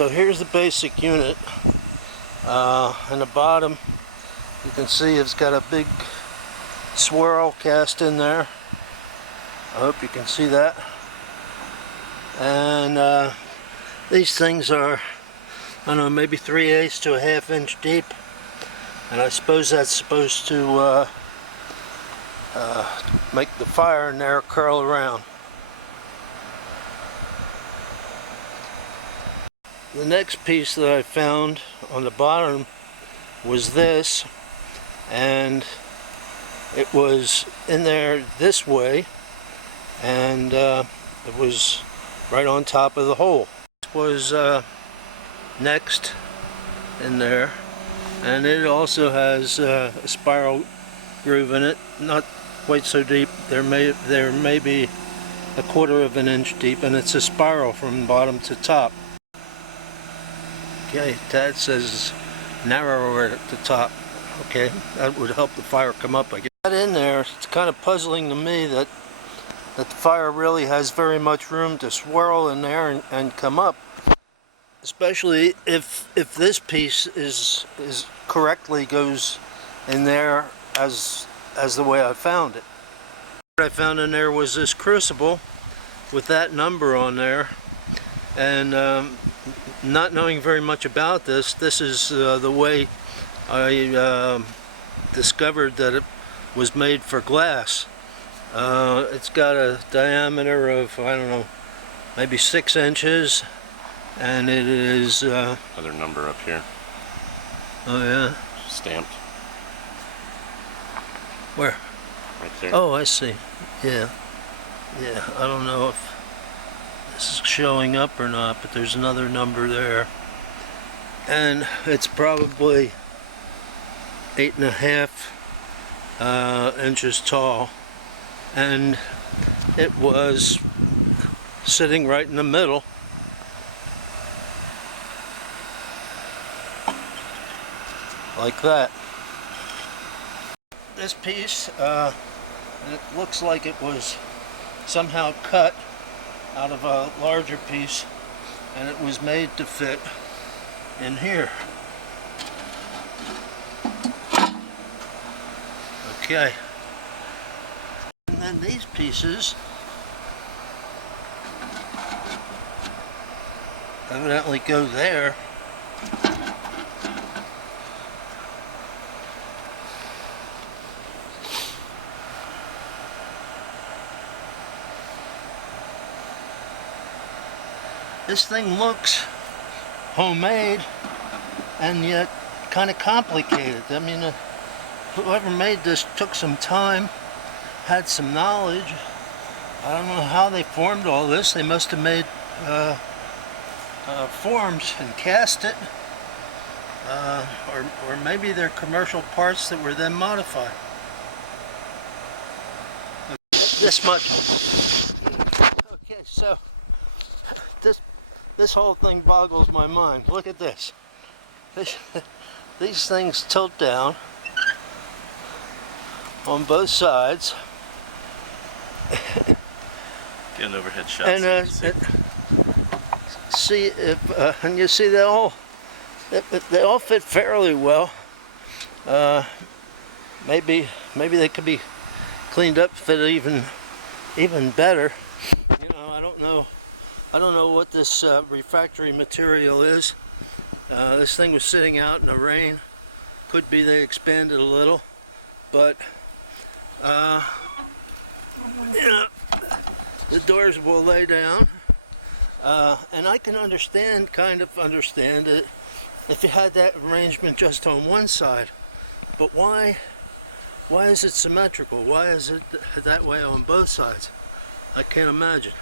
So here's the basic unit. On the bottom, you can see it's got a big swirl cast in there. I hope you can see that. And these things are, I don't know, maybe 3/8 to a 1/2 inch deep. And I suppose that's supposed to make the fire in there curl around. The next piece that I found on the bottom was this, and it was in there this way, and it was right on top of the hole. This was next in there, and it also has a spiral groove in it, not quite so deep. There may be 1/4 of an inch deep, and it's a spiral from bottom to top. Okay, Tad says narrower at the top. Okay, that would help the fire come up, I guess. That in there, it's kind of puzzling to me that the fire really has very much room to swirl in there and come up. Especially if this piece is correctly goes in there as the way I found it. What I found in there was this crucible with that number on there, and not knowing very much about this is the way I discovered that it was made for glass. It's got a diameter of, I don't know, maybe 6 inches, and it is other number up here. Oh yeah, stamped. Where? Right there. Oh, I see. Yeah, I don't know if this is showing up or not, but there's another number there, and it's probably 8.5 inches tall, and it was sitting right in the middle. Like that. This piece, it looks like it was somehow cut out of a larger piece, and it was made to fit in here. Okay. And then these pieces evidently go there. This thing looks homemade and yet kind of complicated. I mean, whoever made this took some time, had some knowledge. I don't know how they formed all this. They must have made forms and cast it, or maybe they're commercial parts that were then modified. This much. Okay, so this whole thing boggles my mind. Look at this. These things tilt down on both sides. Get an overhead shot. And see if and you see they all fit fairly well. Maybe they could be cleaned up, fit even better. You know, I don't know what this refractory material is. This thing was sitting out in the rain. Could be they expanded a little, but you know, the doors will lay down, and I can kind of understand it if you had that arrangement just on one side. But why is it symmetrical? Why is it that way on both sides? I can't imagine.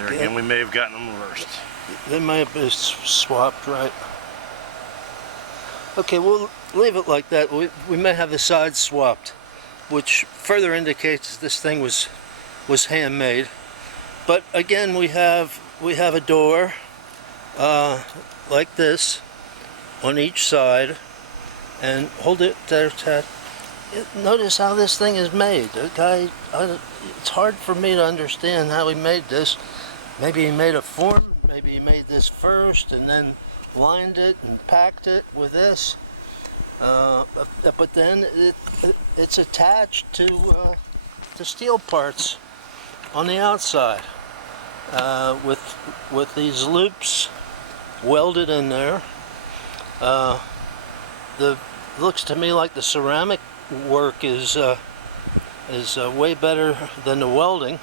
There Okay. again, we may have gotten them reversed. They may have been swapped, right? Okay, we'll leave it like that. We may have the sides swapped, which further indicates this thing was handmade. But again, we have a door like this on each side, and hold it there, Ted. Notice how this thing is made. The guy, it's hard for me to understand how he made this. Maybe he made a form. Maybe he made this first and then lined it and packed it with this. But then it's attached to steel parts on the outside with these loops welded in there. Looks to me like the ceramic work is way better than the welding.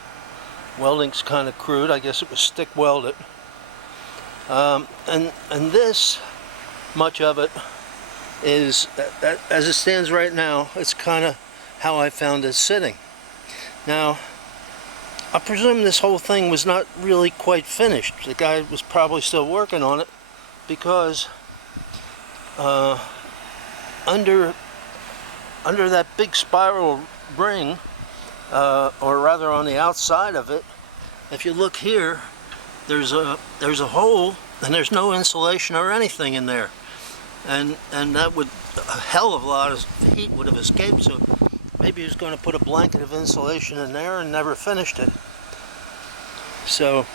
Welding's kind of crude. I guess it was stick welded. And this much of it is, as it stands right now, it's kind of how I found it sitting. Now, I presume this whole thing was not really quite finished. The guy was probably still working on it because under that big spiral ring, or rather on the outside of it, if you look here, there's a hole and there's no insulation or anything in there, and that would, a hell of a lot of heat would have escaped. So maybe he was going to put a blanket of insulation in there and never finished it. So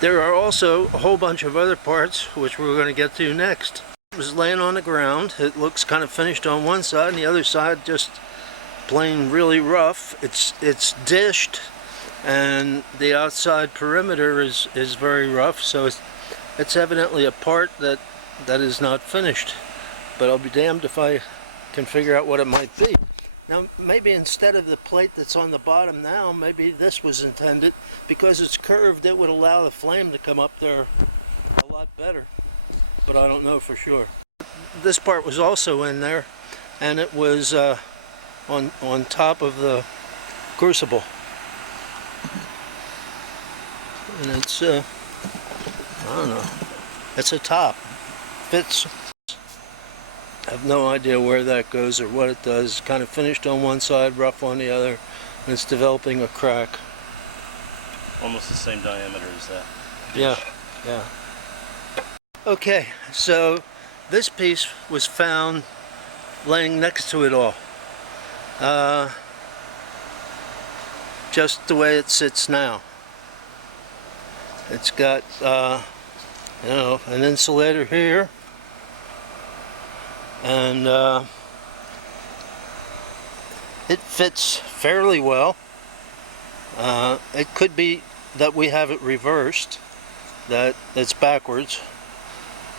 there are also a whole bunch of other parts which we're going to get to next. It was laying on the ground. It looks kind of finished on one side, and the other side just plain really rough. It's dished, and the outside perimeter is very rough, so it's evidently a part that is not finished. But I'll be damned if I can figure out what it might be. Now, maybe instead of the plate that's on the bottom now, maybe this was intended, because it's curved, it would allow the flame to come up there a lot better. But I don't know for sure. This part was also in there, and it was on top of the crucible. And it's, I don't know, it's a top. Fits. I have no idea where that goes or what it does. It's kind of finished on one side, rough on the other, and it's developing a crack. Almost the same diameter as that. Yeah, yeah. Okay, so this piece was found laying next to it all. Just the way it sits now. It's got, an insulator here, and it fits fairly well. It could be that we have it reversed, that it's backwards,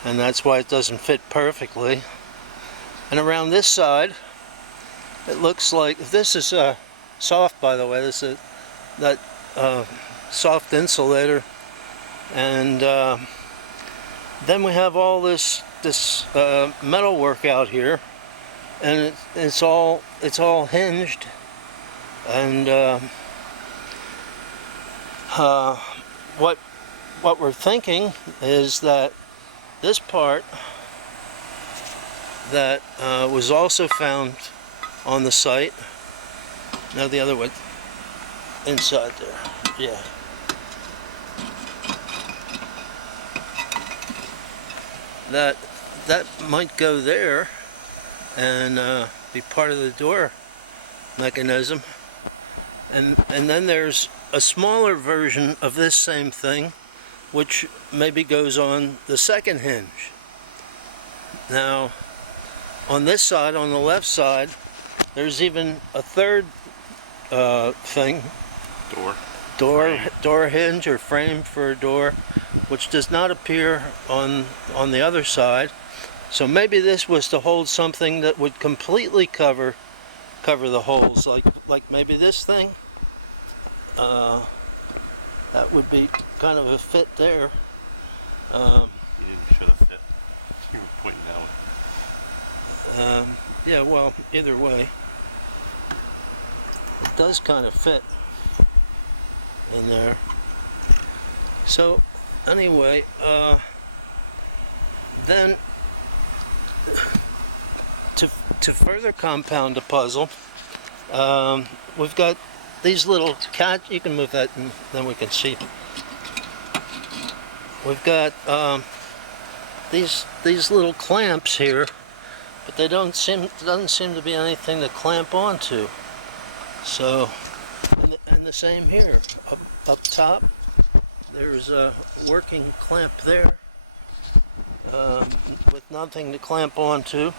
and that's why it doesn't fit perfectly. And around this side, it looks like, this is soft, by the way, this is that soft insulator, and then we have all this metal work out here, and it's all hinged, and what we're thinking is that this part that was also found on the site, now the other one inside there, yeah. That might go there and be part of the door mechanism, and then there's a smaller version of this same thing which maybe goes on the second hinge. Now on this side, on the left side, there's even a third thing, door hinge or frame for a door, which does not appear on the other side. So maybe this was to hold something that would completely cover the holes, like maybe this thing. That would be kind of a fit there. You didn't show the fit. You were pointing that way. Yeah, well, either way, it does kind of fit. in there. So anyway, then to further compound the puzzle, we've got these little you can move that and then we can see. We've got these little clamps here, but they doesn't seem to be anything to clamp onto. So, and the same here, up top, there's a working clamp there, with nothing to clamp onto.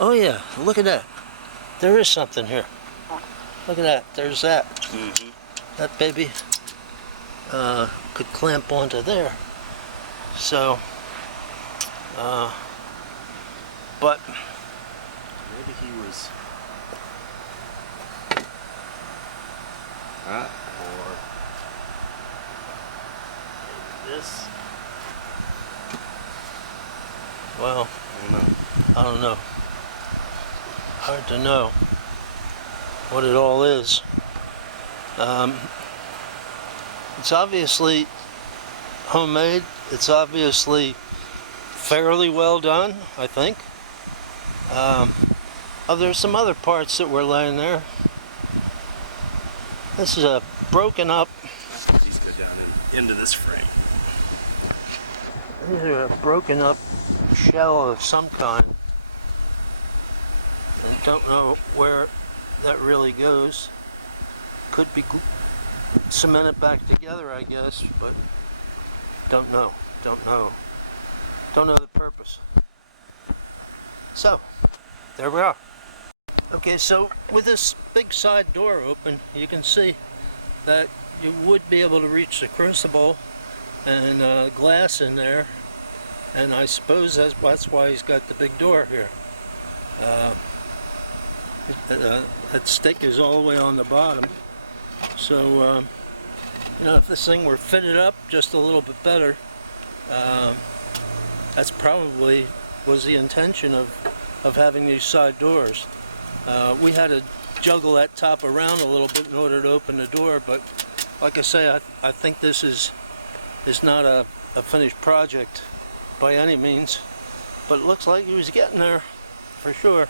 Oh yeah, look at that. There is something here. Look at that, there's that. Mm-hmm. That baby could clamp onto there. So, but Maybe he was that, or this. well, I don't know. Hard to know what it all is. It's obviously homemade. It's obviously fairly well done, I think. Oh, there's some other parts that were laying there. This is a broken up. These go down into this frame. These are a broken up shell of some kind. I don't know where that really goes. Could be cemented back together, I guess, but don't know. Don't know the purpose. So, there we are. Okay, so with this big side door open, you can see that you would be able to reach the crucible and glass in there, and I suppose that's why he's got the big door here. That stick is all the way on the bottom, so you know, if this thing were fitted up just a little bit better, that's probably was the intention of having these side doors. We had to juggle that top around a little bit in order to open the door, but like I say, I think this is not a finished project by any means, but it looks like he was getting there for sure.